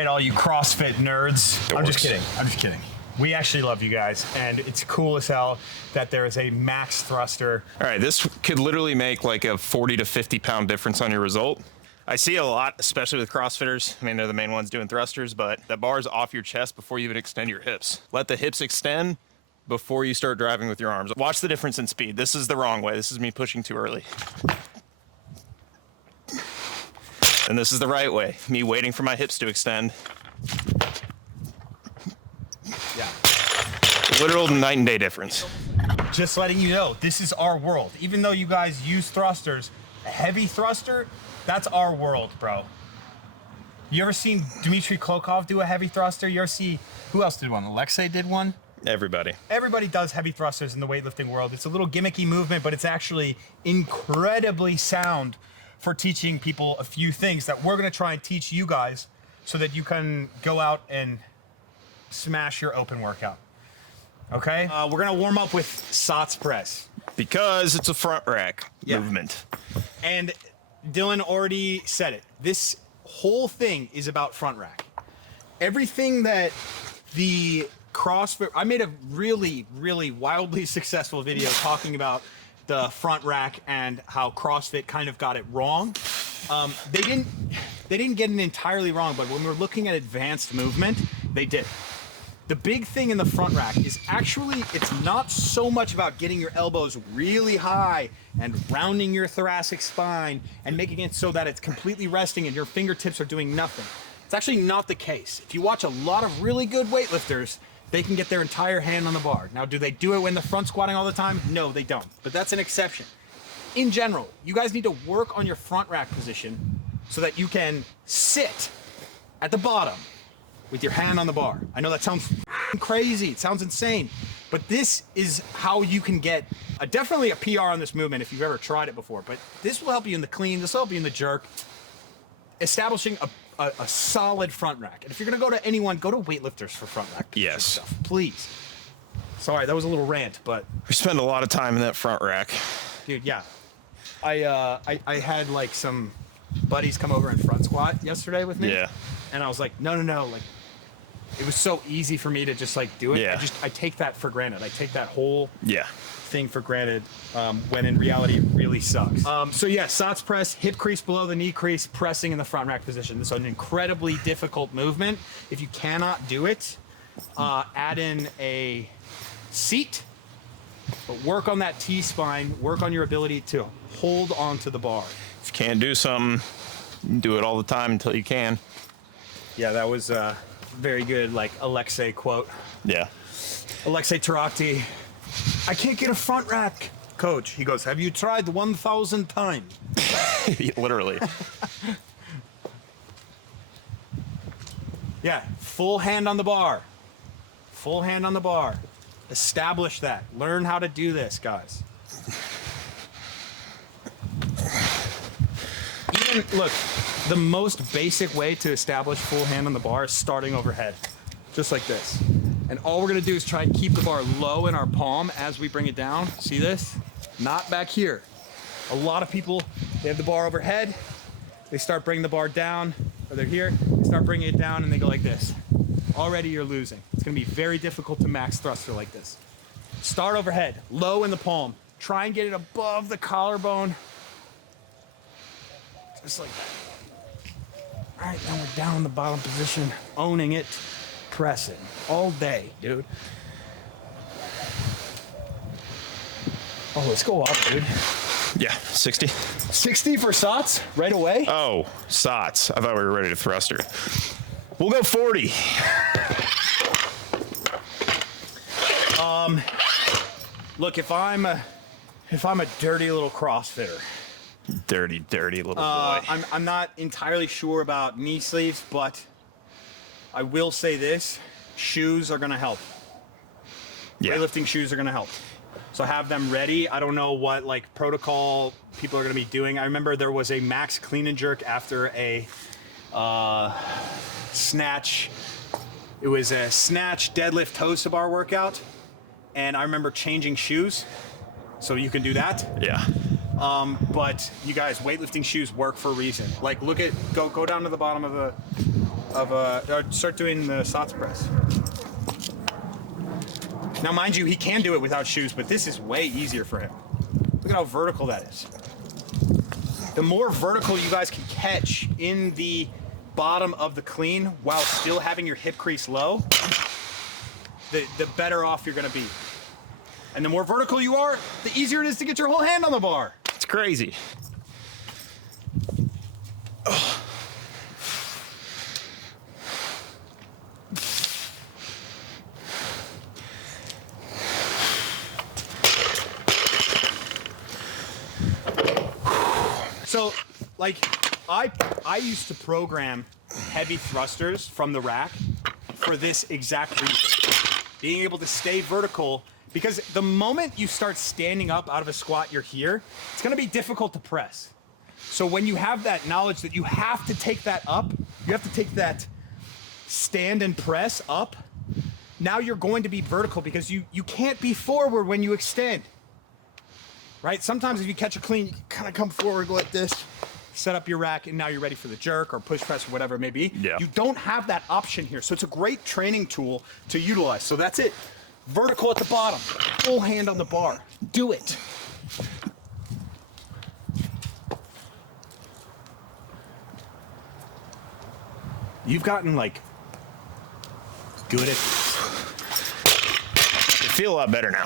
right, all you CrossFit nerds. I'm just kidding. We actually love you guys, and it's cool as hell that there is a max thruster. All right, this could literally make like a 40 to 50 pound difference on your result. I see a lot, especially with CrossFitters. I mean, they're the main ones doing thrusters, but that bar is off your chest before you even extend your hips. Let the hips extend before you start driving with your arms. Watch the difference in speed. This is the wrong way. This is me pushing too early. And this is the right way. Me waiting for my hips to extend. Yeah. Literal night and day difference. Just letting you know, this is our world. Even though you guys use thrusters, a heavy thruster, that's our world, bro. You ever seen Dmitry Klokov do a heavy thruster? You ever see, who else did one? Alexei did one? Everybody. Everybody does heavy thrusters in the weightlifting world. It's a little gimmicky movement, but it's actually incredibly sound for teaching people a few things that we're gonna try and teach you guys so that you can go out and smash your open workout. Okay? We're gonna warm up with Sots press. Because it's a front rack movement. And Dylan already said it. This whole thing is about front rack. Everything that the CrossFit, I made a really, really wildly successful video talking about the front rack and how CrossFit kind of got it wrong. They didn't get it entirely wrong, but when we're looking at advanced movement, they did. The big thing in the front rack is actually, it's not so much about getting your elbows really high and rounding your thoracic spine and making it so that it's completely resting and your fingertips are doing nothing. It's actually not the case. If you watch a lot of really good weightlifters, they can get their entire hand on the bar. Now, do they do it when they're front squatting all the time? No, they don't, but that's an exception. In general, you guys need to work on your front rack position so that you can sit at the bottom with your hand on the bar. I know that sounds crazy, it sounds insane, but this is how you can get definitely a PR on this movement if you've ever tried it before, but this will help you in the clean, this will help you in the jerk, establishing a solid front rack. And if you're gonna go to anyone, go to weightlifters for front rack stuff, please. Sorry, that was a little rant, but We spend a lot of time in that front rack. dude, yeah. I had like some buddies come over and front squat yesterday with me. Yeah. And I was like, no, like, it was so easy for me to just like do it. Yeah. I take that for granted. I take that whole Yeah. thing for granted when in reality it really sucks. So yeah, Sots press, hip crease below the knee crease, pressing in the front rack position. This is an incredibly difficult movement. If you cannot do it, add in a seat, but work on that T-spine, work on your ability to hold onto the bar. If you can't do something, do it all the time until you can. Yeah, that was a very good, like, Alexei quote. Yeah. Alexei Tarakti, I can't get a front rack, coach. He goes, have you tried 1,000 times? Literally. Yeah, full hand on the bar. Full hand on the bar. Establish that. Learn how to do this, guys. Look, the most basic way to establish full hand on the bar is starting overhead, just like this. And all we're gonna do is try and keep the bar low in our palm as we bring it down. See this? Not back here. A lot of people, they have the bar overhead, they start bringing the bar down, or they're here, they start bringing it down and they go like this. Already you're losing. It's gonna be very difficult to max thruster like this. Start overhead, low in the palm. Try and get it above the collarbone. Just like that. All right, now we're down in the bottom position, owning it, pressing all day, dude. Oh, let's go up, dude. Yeah, 60. 60 for Sots right away? Oh, Sots. I thought we were ready to thruster. We'll go 40. Look, if I'm a dirty little CrossFitter, Dirty little boy. I'm not entirely sure about knee sleeves, but I will say this: shoes are gonna help. Yeah. Weightlifting shoes are gonna help. So have them ready. I don't know what like protocol people are gonna be doing. I remember there was a max clean and jerk after a snatch. It was a snatch deadlift toes to bar workout, and I remember changing shoes. So you can do that. Yeah. But you guys, weightlifting shoes work for a reason. Like, look at, go down to the bottom of the start doing the Sots press. Now, mind you, he can do it without shoes, but this is way easier for him. Look at how vertical that is. The more vertical you guys can catch in the bottom of the clean while still having your hip crease low, the better off you're gonna be. And the more vertical you are, the easier it is to get your whole hand on the bar. It's crazy. So, like, I used to program heavy thrusters from the rack for this exact reason. Being able to stay vertical, because the moment you start standing up out of a squat, you're here, it's gonna be difficult to press. So when you have that knowledge that you have to take that up, you have to take that stand and press up, now you're going to be vertical because you can't be forward when you extend. Right? Sometimes if you catch a clean, you can kind of come forward like this, set up your rack, and now you're ready for the jerk or push press or whatever it may be. Yeah. You don't have that option here. So it's a great training tool to utilize. So that's it. Vertical at the bottom, full hand on the bar. Do it. You've gotten like good at this. I feel a lot better now.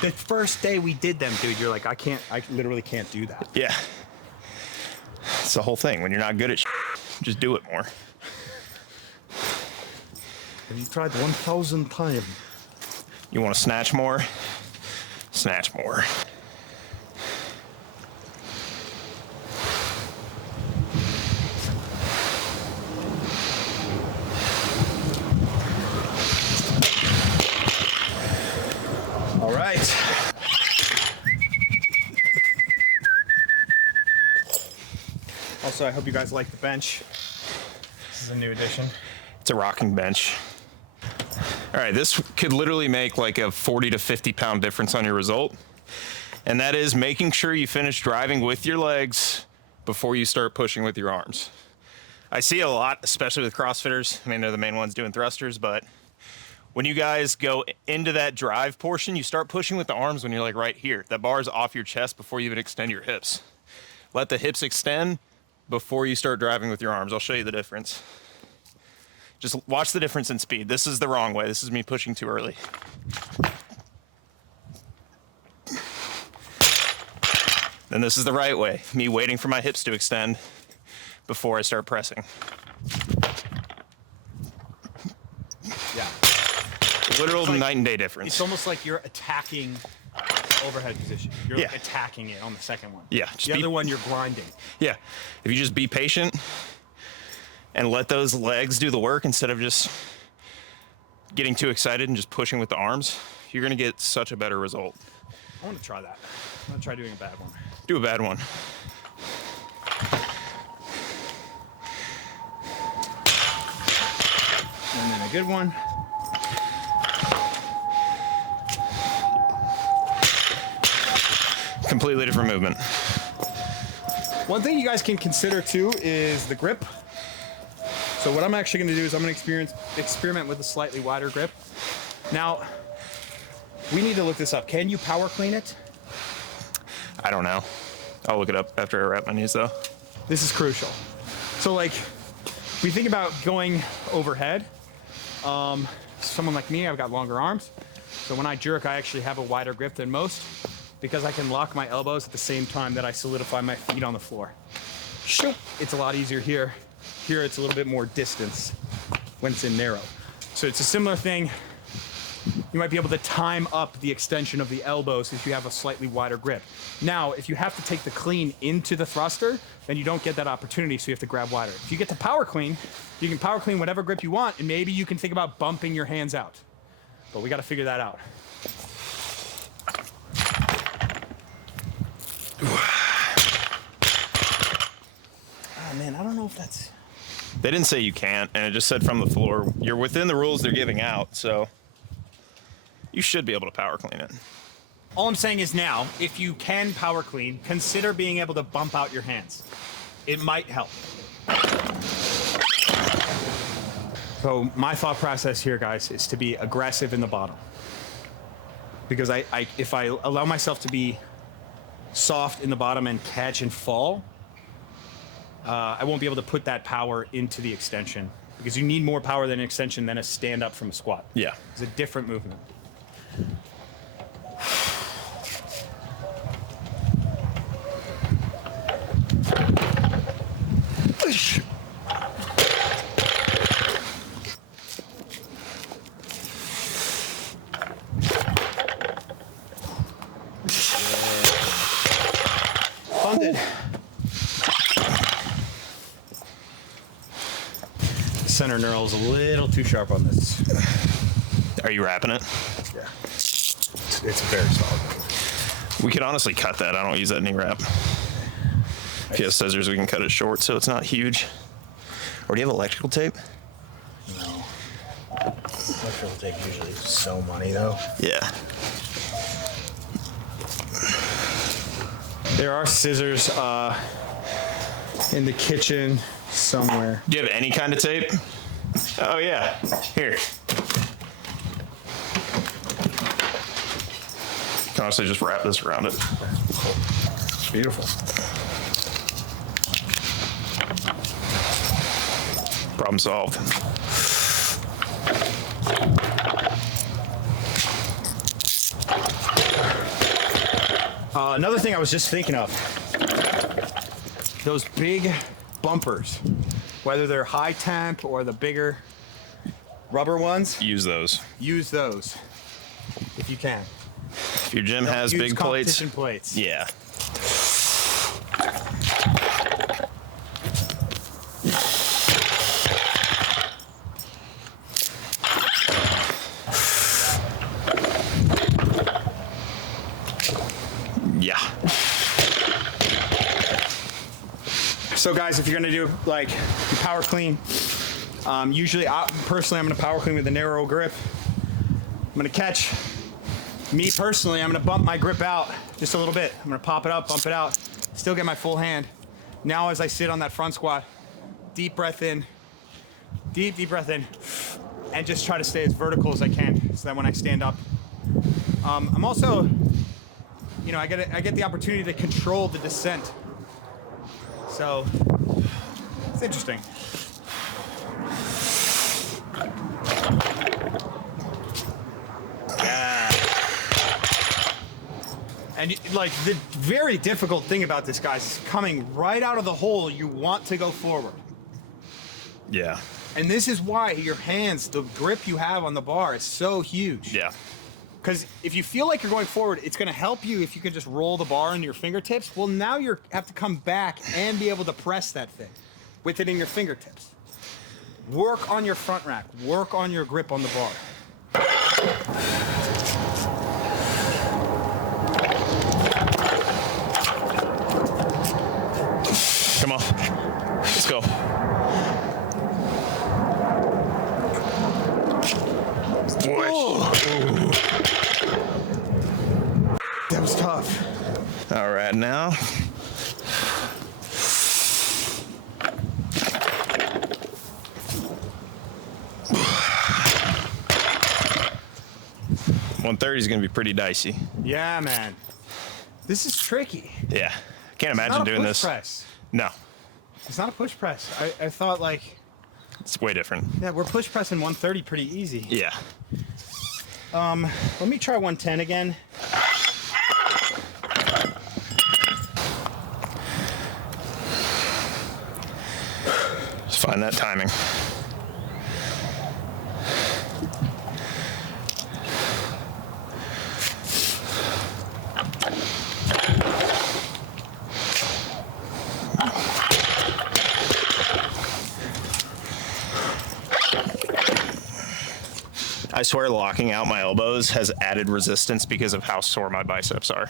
The first day we did them, dude, you're like, I literally can't do that. Yeah. It's the whole thing. When you're not good at just do it more. Have you tried 1,000 times? You want to snatch more? Snatch more. All right. Also, I hope you guys like the bench. This is a new addition. It's a rocking bench. All right, this could literally make like a 40 to 50 pound difference on your result. And that is making sure you finish driving with your legs before you start pushing with your arms. I see a lot, especially with CrossFitters. I mean, they're the main ones doing thrusters, but when you guys go into that drive portion, you start pushing with the arms when you're like right here. That bar is off your chest before you even extend your hips. Let the hips extend before you start driving with your arms. I'll show you the difference. Just watch the difference in speed. This is the wrong way. This is me pushing too early. Then this is the right way. Me waiting for my hips to extend before I start pressing. Yeah. Literal like, night and day difference. It's almost like you're attacking overhead position. You're like attacking it on the second one. Yeah. The other one, you're grinding. Yeah. If you just be patient and let those legs do the work instead of just getting too excited and just pushing with the arms, you're going to get such a better result. I want to try that. I'm going to try doing a bad one. Do a bad one. And then a good one. Completely different movement. One thing you guys can consider too is the grip. So what I'm actually going to do is I'm going to experiment with a slightly wider grip. Now, we need to look this up. Can you power clean it? I don't know. I'll look it up after I wrap my knees though. This is crucial. So like, we think about going overhead. Someone like me, I've got longer arms. So when I jerk, I actually have a wider grip than most because I can lock my elbows at the same time that I solidify my feet on the floor. Shoop. It's a lot easier here. Here it's a little bit more distance when it's in narrow. So it's a similar thing. You might be able to time up the extension of the elbows if you have a slightly wider grip. Now, if you have to take the clean into the thruster, then you don't get that opportunity, so you have to grab wider. If you get to power clean, you can power clean whatever grip you want, and maybe you can think about bumping your hands out. But we got to figure that out. Oh man, I don't know if that's... They didn't say you can't, and it just said from the floor. You're within the rules they're giving out, so you should be able to power clean it. All I'm saying is now, if you can power clean, consider being able to bump out your hands. It might help. So my thought process here, guys, is to be aggressive in the bottom. Because if I allow myself to be soft in the bottom and catch and fall, I won't be able to put that power into the extension, because you need more power than an extension than a stand up from a squat. Yeah. It's a different movement. Funded. Center knurl's a little too sharp on this. Are you wrapping it? Yeah. It's very solid. We could honestly cut that. I don't use that knee wrap. If you have scissors, we can cut it short so it's not huge. Or do you have electrical tape? No. Electrical tape usually is so money, though. Yeah. There are scissors in the kitchen somewhere. Do you have any kind of tape? Oh, yeah. Here. You can honestly just wrap this around it. It's beautiful. Problem solved. Another thing I was just thinking of, those big bumpers, whether they're high temp or the bigger rubber ones, Use those. use those if you can. If your gym has Use big plates. competition plates. Yeah. Yeah. So guys, if you're gonna do like power clean, usually personally I'm gonna power clean with a narrow grip. I'm gonna catch. Me personally, I'm gonna bump my grip out just a little bit. I'm gonna pop it up, bump it out, still get my full hand. Now as I sit on that front squat, deep breath in, deep breath in, and just try to stay as vertical as I can so that when I stand up, I'm also, you know, I get the opportunity to control the descent. So it's interesting. And like the very difficult thing about this, guys, is coming right out of the hole, you want to go forward. Yeah. And this is why your hands, the grip you have on the bar is so huge. Yeah. Because if you feel like you're going forward, it's going to help you if you can just roll the bar into your fingertips. Well, now you have to come back and be able to press that thing with it in your fingertips. Work on your front rack. Work on your grip on the bar. Come on. Let's go. Whoa. That was tough. All right, now. $130 is going to be pretty dicey. Yeah, man. This is tricky. Yeah. Can't It's imagine not a doing push this. press. No. It's not a push press. I thought like, It's way different. yeah, we're push pressing 130 pretty easy. Yeah. Let me try 110 again. Just find that timing. I swear locking out my elbows has added resistance because of how sore my biceps are.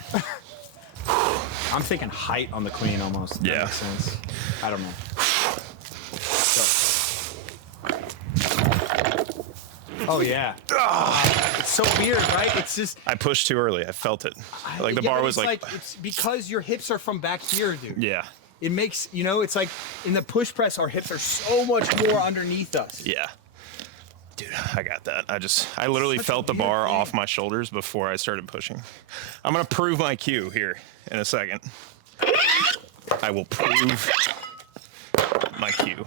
I'm thinking height on the clean almost. That Yeah. makes sense. I don't know. Oh yeah. It's so weird, right? It's just I pushed too early. I felt it. Like the yeah, bar but was it's like, it's because your hips are from back here, dude. yeah, It makes, you know, it's like in the push press, our hips are so much more underneath us. yeah. Dude, I got that. I literally felt the bar off my shoulders before I started pushing. I'm gonna prove my cue here in a second. I will prove my cue.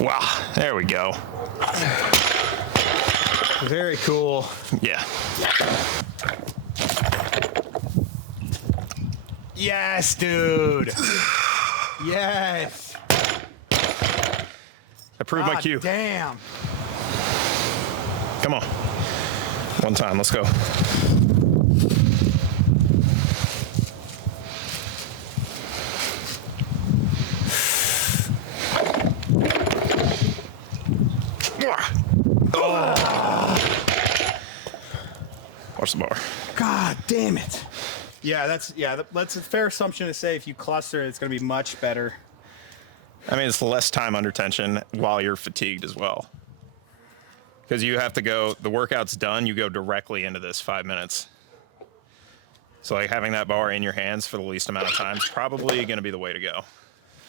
Wow, there we go. Very cool. Yeah. Yes, dude. Yes. I proved my cue. Damn. Come on. One time, let's go. Watch the bar. God damn it. Yeah, that's a fair assumption to say if you cluster, it's going to be much better. I mean, it's less time under tension while you're fatigued as well. Because you have to go, the workout's done, you go directly into this 5 minutes. So like having that bar in your hands for the least amount of time is probably going to be the way to go.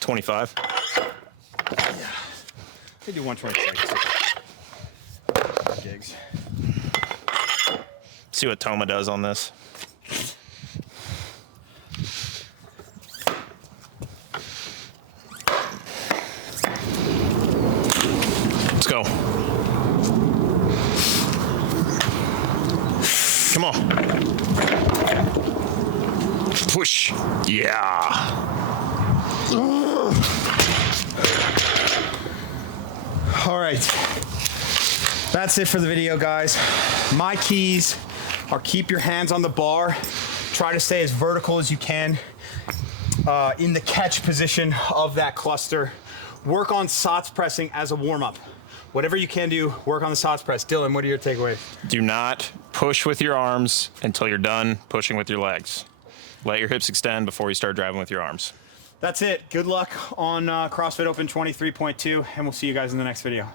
25. Yeah. They do 126. Gigs. See what Toma does on this. Let's go. Come on. Push. Yeah. All right. That's it for the video, guys. My keys are keep your hands on the bar. Try to stay as vertical as you can in the catch position of that cluster. Work on Sots pressing as a warm-up. Whatever you can do, work on the Sots press. Dylan, what are your takeaways? Do not push with your arms until you're done pushing with your legs. Let your hips extend before you start driving with your arms. That's it. Good luck on CrossFit Open 23.2, and we'll see you guys in the next video.